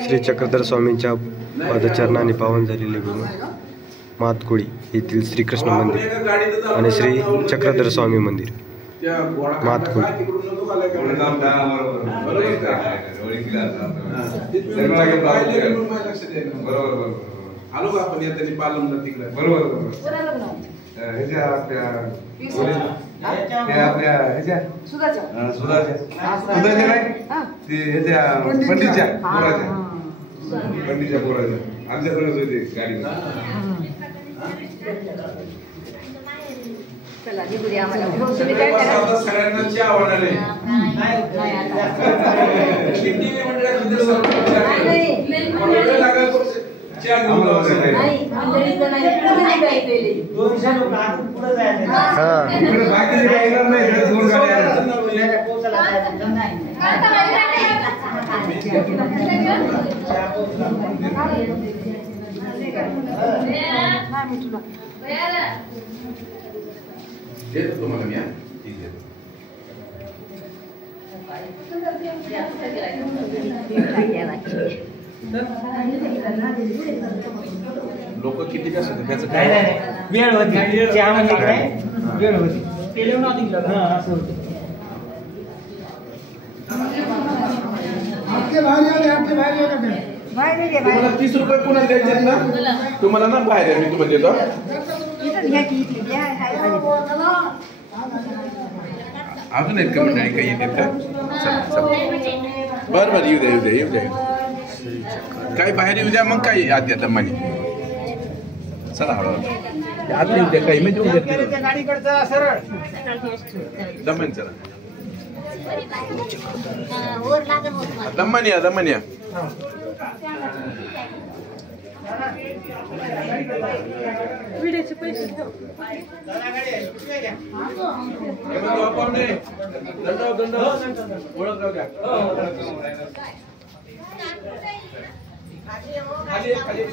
श्री चक्रधर स्वामींच्या पदचरणाने पावन झालेले गुरु मातकुळी येथील श्रीकृष्ण मंदिर आणि श्री चक्रधर स्वामी मंदिर मातकुळी। पंडितच्या पोराच्या आमच्याकडेच होते गाडी चला निघूया आम्हाला तुम्ही काय करा सगळ्यांना चहा होणार आहे देतो तुम्हाला मी ठीक आहे। लोक किती कसं त्याचं काय वेळ होती चहा म्हणजे काय वेळ होती केले नव्हती हां असं होतं। आपके बाहेर या का तुम्हाला 30 रुपये कोणाला द्यायचे ना तुम्हाला ना बाहेर मी तुम्हाला देतो अजून आहेत का मंडळी काही येतात का बरं बरं येऊ द्या काय बाहेर येऊ द्या मग काय आत द्या दमानी चला हळूहळू आत येऊ द्या काही म्हणजे गाडीकडचा सरळ दमानी चला दमानी या व्हिडिओचे पैसे ठेव खाली